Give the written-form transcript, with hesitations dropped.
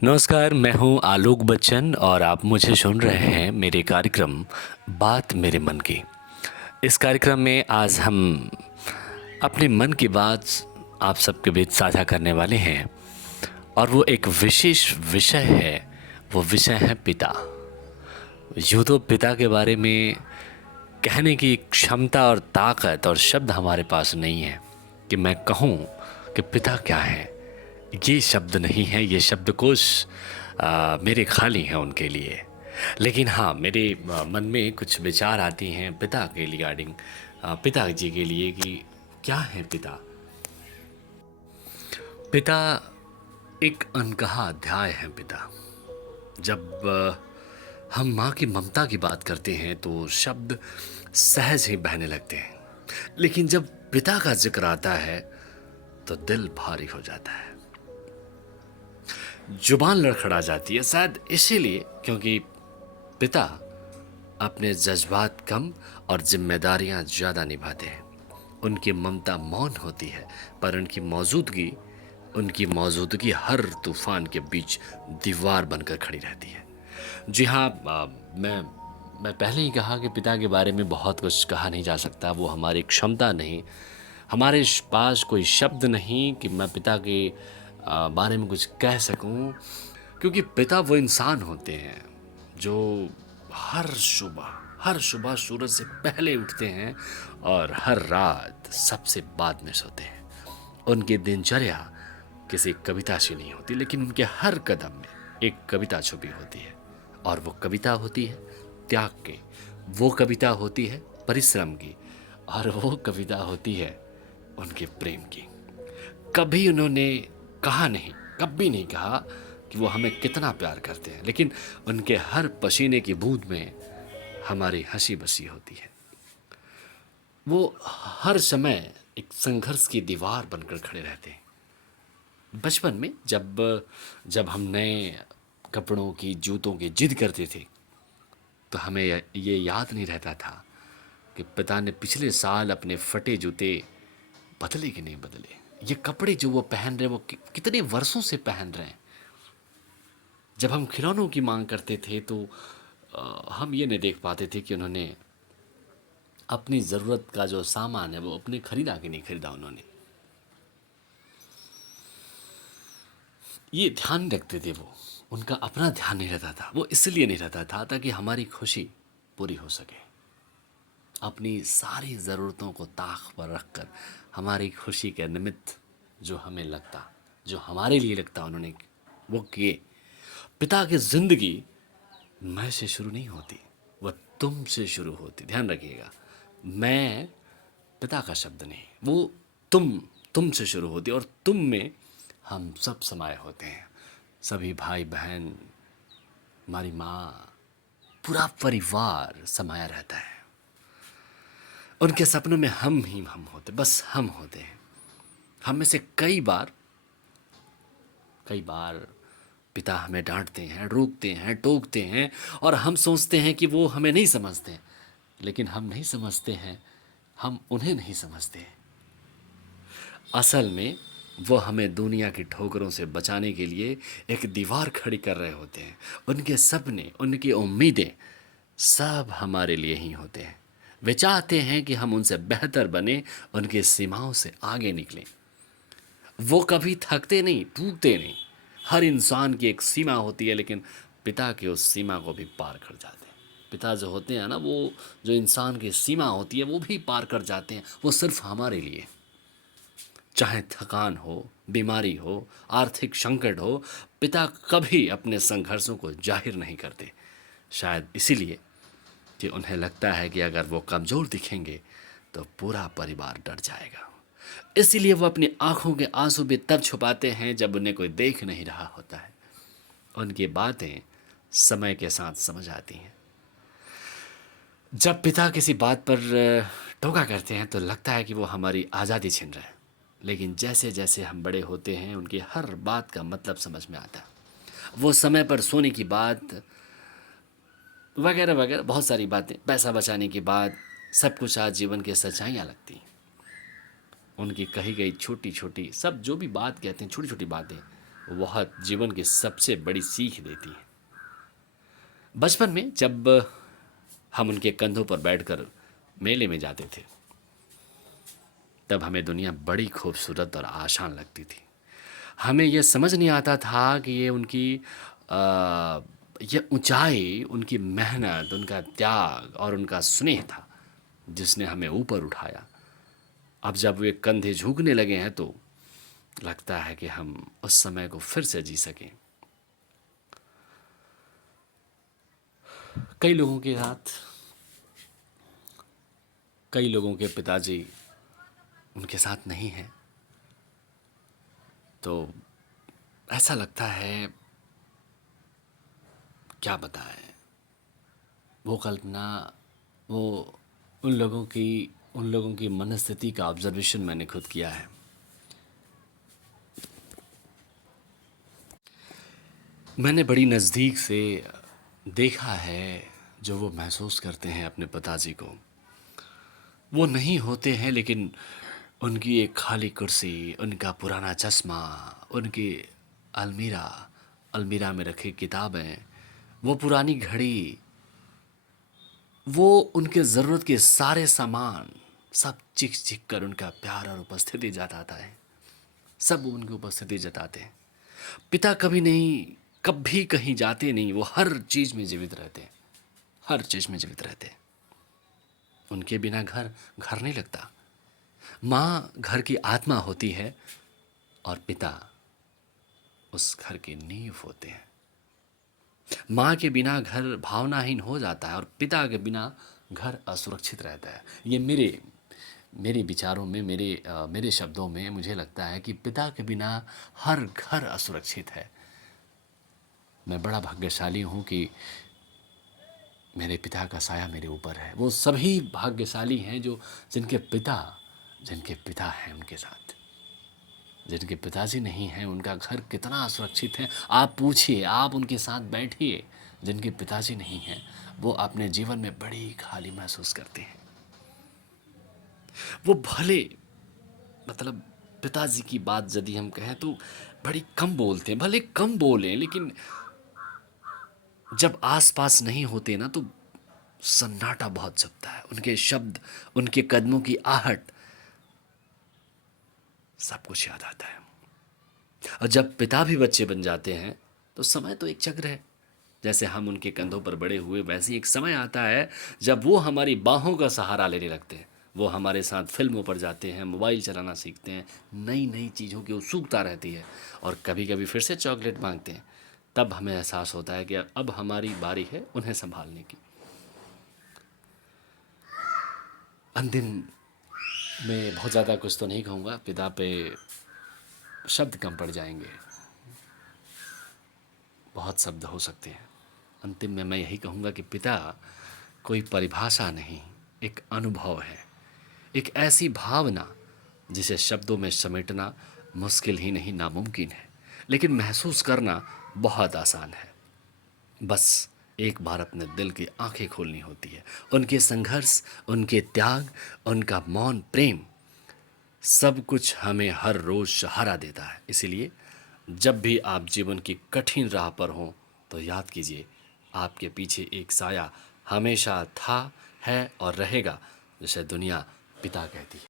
नमस्कार, मैं हूँ आलोक बच्चन और आप मुझे सुन रहे हैं मेरे कार्यक्रम बात मेरे मन की। इस कार्यक्रम में आज हम अपने मन की बात आप सबके बीच साझा करने वाले हैं और वो एक विशेष विषय है। वो विषय है पिता। यूँ तो पिता के बारे में कहने की क्षमता और ताकत और शब्द हमारे पास नहीं है कि मैं कहूँ कि पिता क्या है। ये शब्द नहीं है, ये शब्दकोश मेरे खाली हैं उनके लिए। लेकिन हाँ, मेरे मन में कुछ विचार आती हैं पिता के रिगार्डिंग, पिताजी के लिए कि क्या है पिता। पिता एक अनकहा अध्याय है पिता। जब हम माँ की ममता की बात करते हैं तो शब्द सहज ही बहने लगते हैं, लेकिन जब पिता का जिक्र आता है तो दिल भारी हो जाता है, जुबान लड़खड़ा जाती है। शायद इसीलिए क्योंकि पिता अपने जज्बात कम और जिम्मेदारियां ज़्यादा निभाते हैं। उनकी ममता मौन होती है, पर उनकी मौजूदगी हर तूफान के बीच दीवार बनकर खड़ी रहती है। जी हाँ, मैं पहले ही कहा कि पिता के बारे में बहुत कुछ कहा नहीं जा सकता। वो हमारी क्षमता नहीं, हमारे पास कोई शब्द नहीं कि मैं पिता के बारे में कुछ कह सकूं, क्योंकि पिता वो इंसान होते हैं जो हर हर सुबह सूरज से पहले उठते हैं और हर रात सबसे बाद में सोते हैं। उनकी दिनचर्या किसी कविता से नहीं होती, लेकिन उनके हर कदम में एक कविता छुपी होती है। और वो कविता होती है त्याग की, वो कविता होती है परिश्रम की, और वो कविता होती है उनके प्रेम की। कभी उन्होंने कहा नहीं, कभी नहीं कहा कि वो हमें कितना प्यार करते हैं, लेकिन उनके हर पसीने की बूंद में हमारी हंसी बसी होती है। वो हर समय एक संघर्ष की दीवार बनकर खड़े रहते हैं। बचपन में जब जब हम नए कपड़ों की, जूतों की जिद करते थे, तो हमें ये याद नहीं रहता था कि पिता ने पिछले साल अपने फटे जूते बदले कि नहीं बदले। ये कपड़े जो वो पहन रहे हैं, वो कितने वर्षों से पहन रहे हैं। जब हम खिलौनों की मांग करते थे तो हम ये नहीं देख पाते थे कि उन्होंने अपनी ज़रूरत का जो सामान है वो अपने खरीदा कि नहीं खरीदा। उन्होंने ये ध्यान रखते थे। वो उनका अपना ध्यान नहीं रहता था। वो इसलिए नहीं रहता था ताकि हमारी खुशी पूरी हो सके। अपनी सारी ज़रूरतों को ताक पर रखकर हमारी खुशी के निमित्त जो हमें लगता, जो हमारे लिए लगता, उन्होंने वो किए। पिता की ज़िंदगी मैं से शुरू नहीं होती, वह तुम से शुरू होती। ध्यान रखिएगा, मैं पिता का शब्द नहीं, वो तुम से शुरू होती, और तुम में हम सब समाये होते हैं। सभी भाई बहन, हमारी माँ, पूरा परिवार समाया रहता है। उनके सपनों में हम ही हम होते, बस हम होते हैं। हम में से कई बार पिता हमें डांटते हैं, रोकते हैं, टोकते हैं, और हम सोचते हैं कि वो हमें नहीं समझते। लेकिन हम नहीं समझते हैं, हम उन्हें नहीं समझते। असल में वो हमें दुनिया की ठोकरों से बचाने के लिए एक दीवार खड़ी कर रहे होते हैं। उनके सपने, उनकी उम्मीदें सब हमारे लिए ही होते हैं। वे चाहते हैं कि हम उनसे बेहतर बने, उनकी सीमाओं से आगे निकलें। वो कभी थकते नहीं, टूटते नहीं। हर इंसान की एक सीमा होती है, लेकिन पिता की उस सीमा को भी पार कर जाते हैं। पिता जो होते हैं ना, वो जो इंसान की सीमा होती है वो भी पार कर जाते हैं। वो सिर्फ हमारे लिए, चाहे थकान हो, बीमारी हो, आर्थिक संकट हो, पिता कभी अपने संघर्षों को जाहिर नहीं करते। शायद इसीलिए कि उन्हें लगता है कि अगर वो कमज़ोर दिखेंगे तो पूरा परिवार डर जाएगा। इसीलिए वो अपनी आंखों के आंसू भी तब छुपाते हैं जब उन्हें कोई देख नहीं रहा होता है। उनकी बातें समय के साथ समझ आती हैं। जब पिता किसी बात पर टोका करते हैं तो लगता है कि वो हमारी आज़ादी छीन रहे हैं, लेकिन जैसे जैसे हम बड़े होते हैं उनकी हर बात का मतलब समझ में आता है। वो समय पर सोने की बात वगैरह वगैरह, बहुत सारी बातें, पैसा बचाने की बात, सब कुछ आज जीवन की सच्चाइयाँ लगती हैं। उनकी कही गई छोटी छोटी, सब जो भी बात कहते हैं, छोटी छोटी बातें वो बहुत जीवन की सबसे बड़ी सीख देती हैं। बचपन में जब हम उनके कंधों पर बैठकर मेले में जाते थे, तब हमें दुनिया बड़ी खूबसूरत और आसान लगती थी। हमें ये समझ नहीं आता था कि ये उनकी ये ऊंचाई, उनकी मेहनत, उनका त्याग और उनका स्नेह था जिसने हमें ऊपर उठाया। अब जब वे कंधे झुकने लगे हैं तो लगता है कि हम उस समय को फिर से जी सकें। कई लोगों के साथ, कई लोगों के पिताजी उनके साथ नहीं हैं, तो ऐसा लगता है, क्या बताएं, वो कल्पना, वो उन लोगों की मनस्थिति का ऑब्जर्वेशन मैंने खुद किया है। मैंने बड़ी नज़दीक से देखा है जो वो महसूस करते हैं अपने पिताजी को। वो नहीं होते हैं, लेकिन उनकी एक खाली कुर्सी, उनका पुराना चश्मा, उनकी अलमीरा, अलमीरा में रखी किताबें, वो पुरानी घड़ी, वो उनके ज़रूरत के सारे सामान, सब चिक चिक कर उनका प्यार और उपस्थिति जताता है। सब उनकी उपस्थिति जताते हैं। पिता कभी नहीं, कभी कहीं जाते नहीं, वो हर चीज़ में जीवित रहते हैं, हर चीज़ में जीवित रहते हैं। उनके बिना घर घर नहीं लगता। माँ घर की आत्मा होती है और पिता उस घर की नींव होते हैं। माँ के बिना घर भावनाहीन हो जाता है और पिता के बिना घर असुरक्षित रहता है। ये मेरे मेरे विचारों में, मेरे शब्दों में मुझे लगता है कि पिता के बिना हर घर असुरक्षित है। मैं बड़ा भाग्यशाली हूँ कि मेरे पिता का साया मेरे ऊपर है। वो सभी भाग्यशाली हैं जो जिनके पिता हैं उनके साथ। जिनके पिताजी नहीं हैं उनका घर कितना असुरक्षित है, आप पूछिए, आप उनके साथ बैठिए। जिनके पिताजी नहीं हैं वो अपने जीवन में बड़ी खाली महसूस करते हैं। वो भले, मतलब पिताजी की बात यदि हम कहें तो बड़ी कम बोलते हैं, भले कम बोलें, लेकिन जब आस पास नहीं होते ना तो सन्नाटा बहुत जमता है। उनके शब्द, उनके कदमों की आहट, सब कुछ याद आता है। और जब पिता भी बच्चे बन जाते हैं तो समय तो एक चक्र है। जैसे हम उनके कंधों पर बड़े हुए, वैसे ही एक समय आता है जब वो हमारी बाहों का सहारा लेने लगते हैं। वो हमारे साथ फिल्मों पर जाते हैं, मोबाइल चलाना सीखते हैं, नई नई चीज़ों की उत्सुकता रहती है और कभी कभी फिर से चॉकलेट मांगते हैं। तब हमें एहसास होता है कि अब हमारी बारी है उन्हें संभालने की। अंतिम में बहुत ज़्यादा कुछ तो नहीं कहूँगा, पिता पे शब्द कम पड़ जाएंगे, बहुत शब्द हो सकते हैं। अंतिम में मैं यही कहूँगा कि पिता कोई परिभाषा नहीं, एक अनुभव है, एक ऐसी भावना जिसे शब्दों में समेटना मुश्किल ही नहीं, नामुमकिन है, लेकिन महसूस करना बहुत आसान है। बस एक बार अपने दिल की आंखें खोलनी होती है। उनके संघर्ष, उनके त्याग, उनका मौन प्रेम, सब कुछ हमें हर रोज़ सहारा देता है। इसीलिए जब भी आप जीवन की कठिन राह पर हों तो याद कीजिए, आपके पीछे एक साया हमेशा था, है और रहेगा, जिसे दुनिया पिता कहती है।